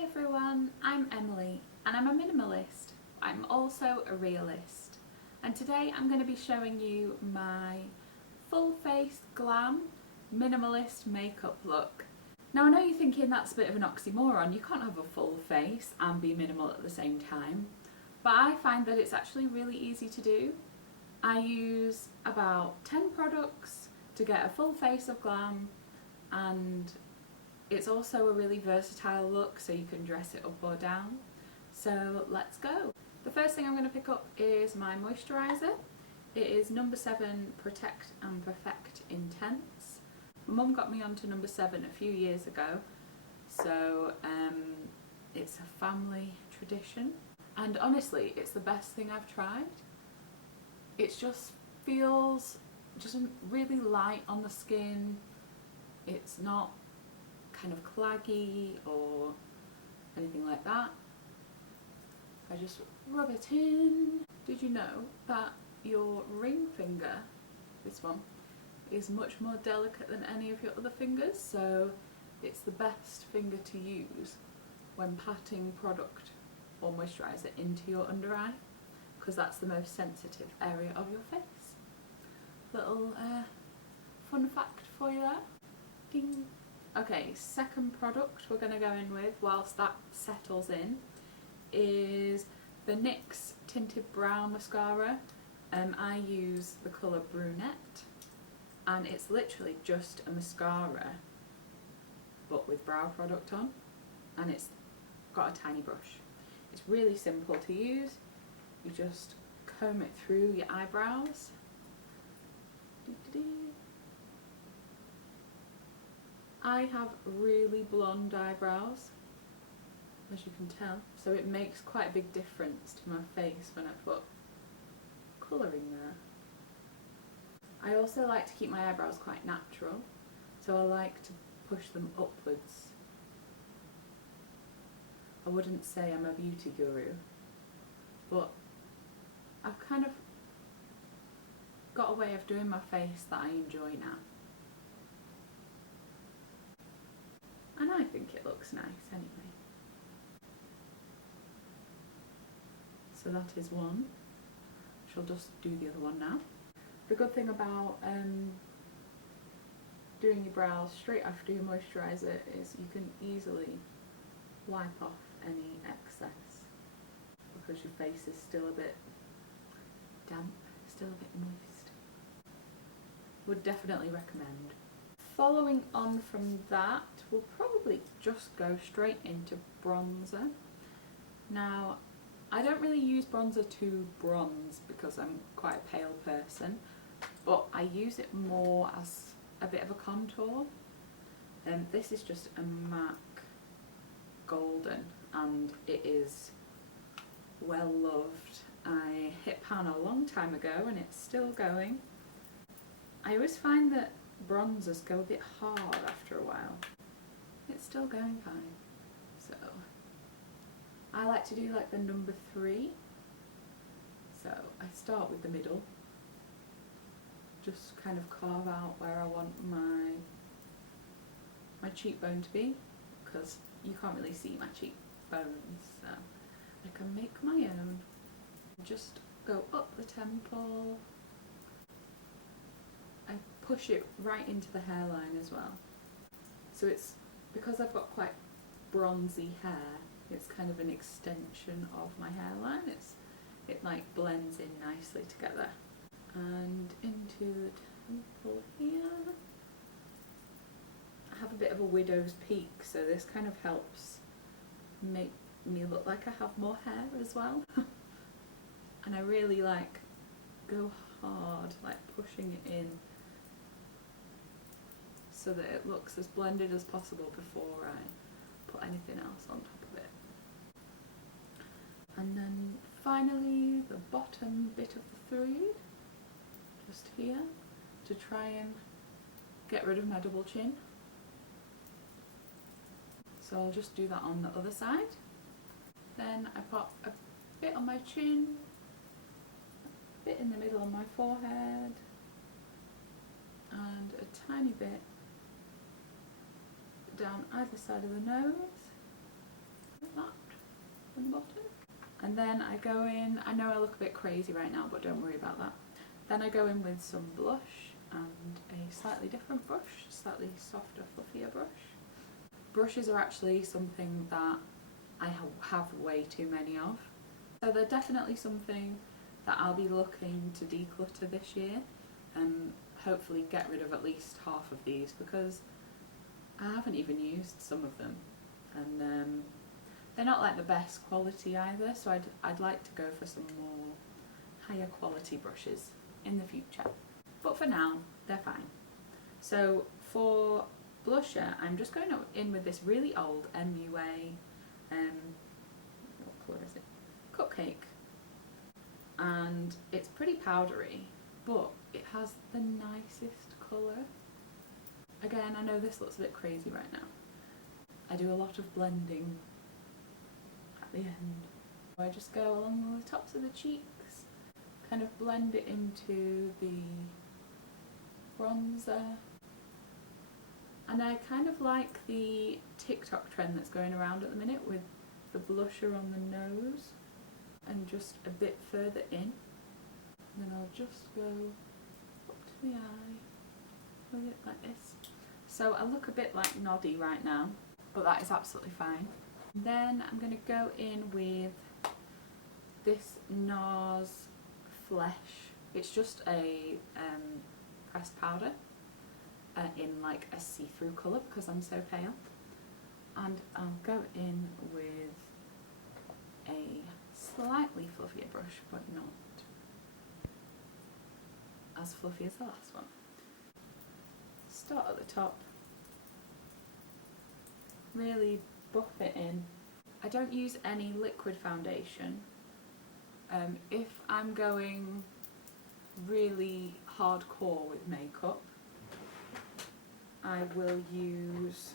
Hi everyone, I'm Emily and I'm a minimalist. I'm also a realist, and today I'm going to be showing you my full face glam minimalist makeup look. Now I know you're thinking that's a bit of an oxymoron, you can't have a full face and be minimal at the same time, but I find that it's actually really easy to do. I use about 10 products to get a full face of glam, and it's also a really versatile look, so you can dress it up or down. So let's go. The first thing I'm going to pick up is my moisturiser. It is number 7 Protect and Perfect Intense. My mum got me onto number 7 a few years ago, so it's a family tradition, and honestly it's the best thing I've tried. It just feels really light on the skin. It's not kind of claggy or anything like that. I just rub it in. Did you know that your ring finger, this one, is much more delicate than any of your other fingers, so it's the best finger to use when patting product or moisturiser into your under eye, because that's the most sensitive area of your face. Little fun fact for you there. Ding. Okay, second product we're going to go in with whilst that settles in is the NYX Tinted Brow Mascara. I use the colour Brunette, and it's literally just a mascara but with brow product on, and it's got a tiny brush. It's really simple to use. You just comb it through your eyebrows. I have really blonde eyebrows, as you can tell, so it makes quite a big difference to my face when I put colouring there. I also like to keep my eyebrows quite natural, so I like to push them upwards. I wouldn't say I'm a beauty guru, but I've kind of got a way of doing my face that I enjoy now. And I think it looks nice anyway. So that is one. She'll just do the other one now. The good thing about doing your brows straight after your moisturiser is you can easily wipe off any excess, because your face is still a bit damp, still a bit moist. Would definitely recommend. Following on from that, we'll probably just go straight into bronzer. Now, I don't really use bronzer to bronze because I'm quite a pale person, but I use it more as a bit of a contour. This is just a MAC Golden, and it is well loved. I hit pan a long time ago and it's still going. I always find that bronzers go a bit hard after a while. It's still going fine. So I like to do like the number 3. So I start with the middle, just kind of carve out where I want my cheekbone to be, because you can't really see my cheekbones, so I can make my own. Just go up the temple. I push it right into the hairline as well. So it's, because I've got quite bronzy hair, it's kind of an extension of my hairline. It like blends in nicely together. And into the temple here. I have a bit of a widow's peak, so this kind of helps make me look like I have more hair as well. And I really like go hard, like pushing it in, so that it looks as blended as possible before I put anything else on top of it. And then finally the bottom bit of the 3, just here, to try and get rid of my double chin. So I'll just do that on the other side. Then I pop a bit on my chin, a bit in the middle of my forehead, and a tiny bit down either side of the nose, then I go in, I know I look a bit crazy right now, but don't worry about that. Then I go in with some blush and a slightly different brush, slightly softer, fluffier brush. Brushes are actually something that I have way too many of. So they're definitely something that I'll be looking to declutter this year and hopefully get rid of at least half of these, because I haven't even used some of them, and they're not like the best quality either, so I'd like to go for some more higher quality brushes in the future. But for now, they're fine. So for blusher, I'm just going in with this really old MUA, what colour is it? Cupcake. And it's pretty powdery, but it has the nicest colour. Again, I know this looks a bit crazy right now. I do a lot of blending at the end. I just go along the tops of the cheeks, kind of blend it into the bronzer. And I kind of like the TikTok trend that's going around at the minute with the blusher on the nose and just a bit further in. And then I'll just go up to the eye with it like this. So I look a bit like Noddy right now, but that is absolutely fine. Then I'm going to go in with this NARS Flesh. It's just a pressed powder in like a see-through colour because I'm so pale. And I'll go in with a slightly fluffier brush, but not as fluffy as the last one. Start at the top, really buff it in. I don't use any liquid foundation. If I'm going really hardcore with makeup, I will use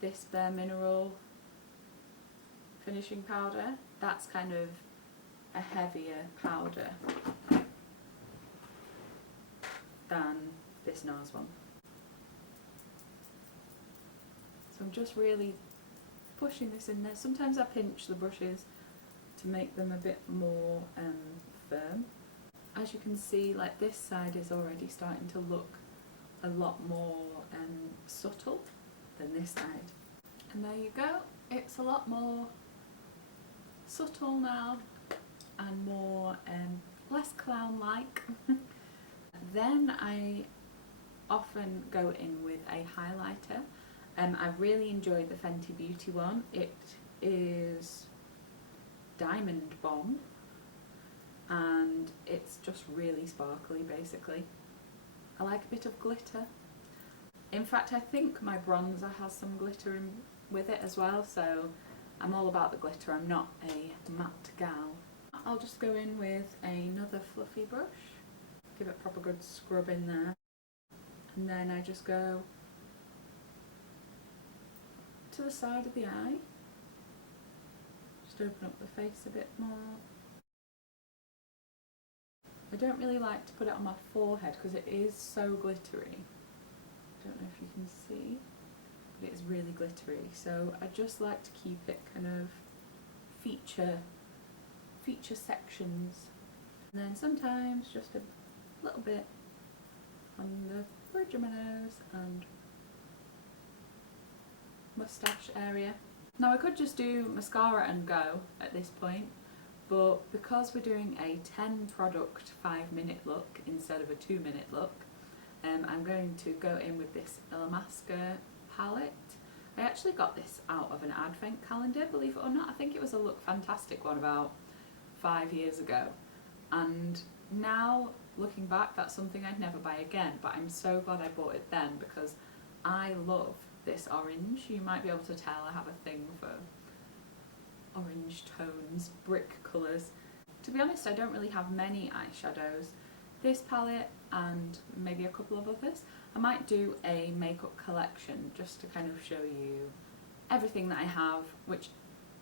this Bare Mineral finishing powder. That's kind of a heavier powder than this NARS one. So I'm just really pushing this in there. Sometimes I pinch the brushes to make them a bit more firm. As you can see, like this side is already starting to look a lot more subtle than this side. And there you go, it's a lot more subtle now and more less clown-like. Then I often go in with a highlighter. I really enjoy the Fenty Beauty one. It is Diamond Bomb and it's just really sparkly basically. I like a bit of glitter. In fact, I think my bronzer has some glitter in with it as well, so I'm all about the glitter. I'm not a matte gal. I'll just go in with another fluffy brush, give it a proper good scrub in there, and then I just go to the side of the eye, just open up the face a bit more. I don't really like to put it on my forehead because it is so glittery. I don't know if you can see, but it is really glittery, so I just like to keep it kind of feature sections, and then sometimes just a little bit on the bridge of my nose and moustache area. Now I could just do mascara and go at this point, but because we're doing a 10 product 5-minute look instead of a 2-minute look, I'm going to go in with this Illamasqua palette. I actually got this out of an advent calendar, believe it or not. I think it was a Look Fantastic one about 5 years ago, and now looking back, that's something I'd never buy again, but I'm so glad I bought it then because I love this orange. You might be able to tell I have a thing for orange tones, brick colours. To be honest, I don't really have many eyeshadows. This palette and maybe a couple of others. I might do a makeup collection just to kind of show you everything that I have, which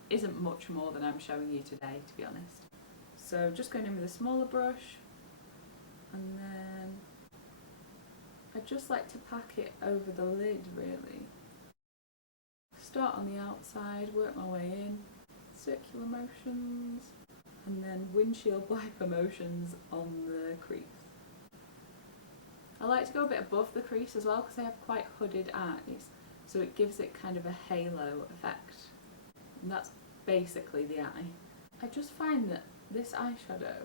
isn't much more than I'm showing you today, to be honest. So just going in with a smaller brush, and then I just like to pack it over the lid really. Start on the outside, work my way in. circular motions, and then windshield wiper motions on the crease. I like to go a bit above the crease as well because I have quite hooded eyes, so it gives it kind of a halo effect, and that's basically the eye. I just find that this eyeshadow,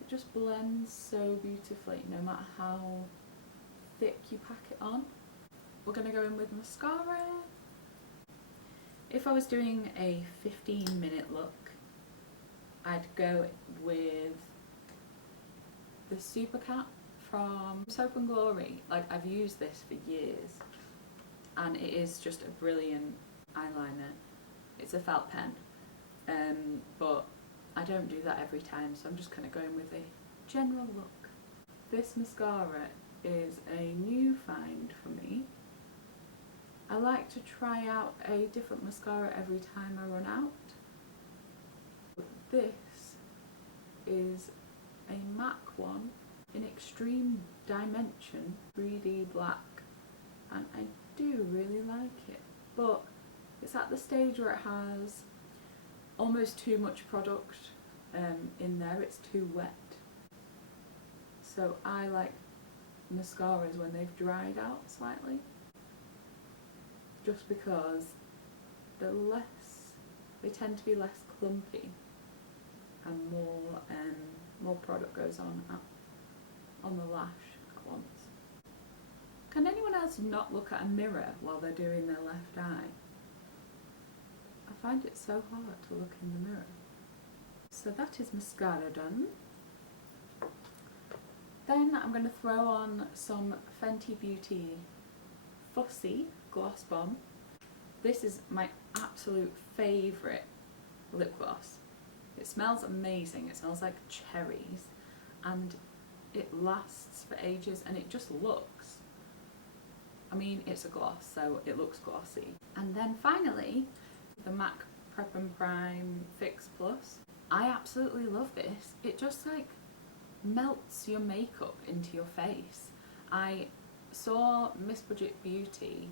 it just blends so beautifully no matter how thick you pack it on. We're going to go in with mascara. If I was doing a 15-minute look, I'd go with the Super Cat from Soap and Glory. Like, I've used this for years and it is just a brilliant eyeliner. It's a felt pen, but I don't do that every time, so I'm just kind of going with a general look. This mascara is a new find for me. I like to try out a different mascara every time I run out. This is a MAC one in Extreme Dimension 3D black, and I do really like it, but it's at the stage where it has almost too much product in there. It's too wet, so I like mascaras when they've dried out slightly, just because they tend to be less clumpy and more product goes on the lash at once. Can anyone else not look at a mirror while they're doing their left eye? I find it so hard to look in the mirror. So that is mascara done. Then I'm going to throw on some Fenty Beauty Fussy Gloss Bomb. This is my absolute favourite lip gloss. It smells amazing. It smells like cherries and it lasts for ages, and it just looks, I mean, it's a gloss, so it looks glossy. And then finally, the MAC Prep and Prime Fix Plus. I absolutely love this. It just like melts your makeup into your face. I saw Miss Budget Beauty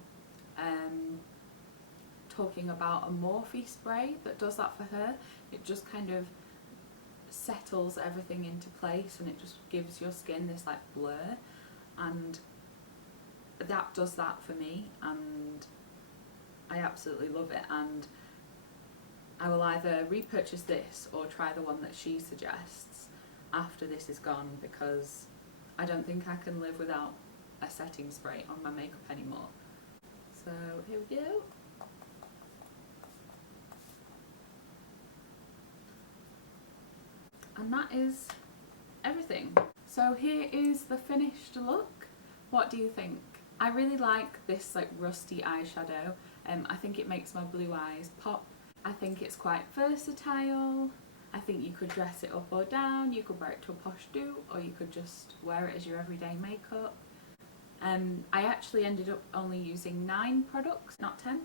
talking about a Morphe spray that does that for her. It just kind of settles everything into place and it just gives your skin this like blur, and that does that for me, and I absolutely love it. And I will either repurchase this or try the one that she suggests after this is gone, because I don't think I can live without a setting spray on my makeup anymore. So here we go. And that is everything. So here is the finished look. What do you think? I really like this like rusty eyeshadow. I think it makes my blue eyes pop. I think it's quite versatile. I think you could dress it up or down. You could wear it to a posh do, or you could just wear it as your everyday makeup. I actually ended up only using 9 products, not 10,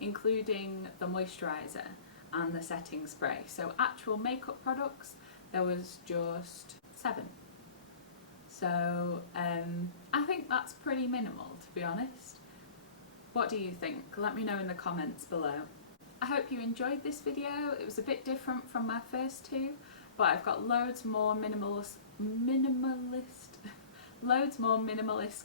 including the moisturiser and the setting spray. So actual makeup products, there was just 7. So I think that's pretty minimal, to be honest. What do you think? Let me know in the comments below. I hope you enjoyed this video. It was a bit different from my first 2, but I've got loads more minimalist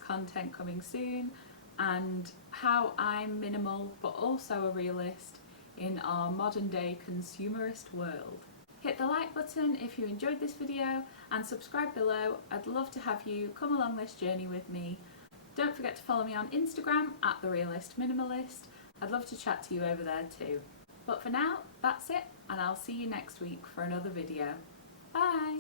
content coming soon, and how I'm minimal but also a realist in our modern day consumerist world. Hit the like button if you enjoyed this video and subscribe below. I'd love to have you come along this journey with me. Don't forget to follow me on Instagram at The Realist Minimalist. I'd love to chat to you over there too. But for now, that's it, and I'll see you next week for another video. Bye!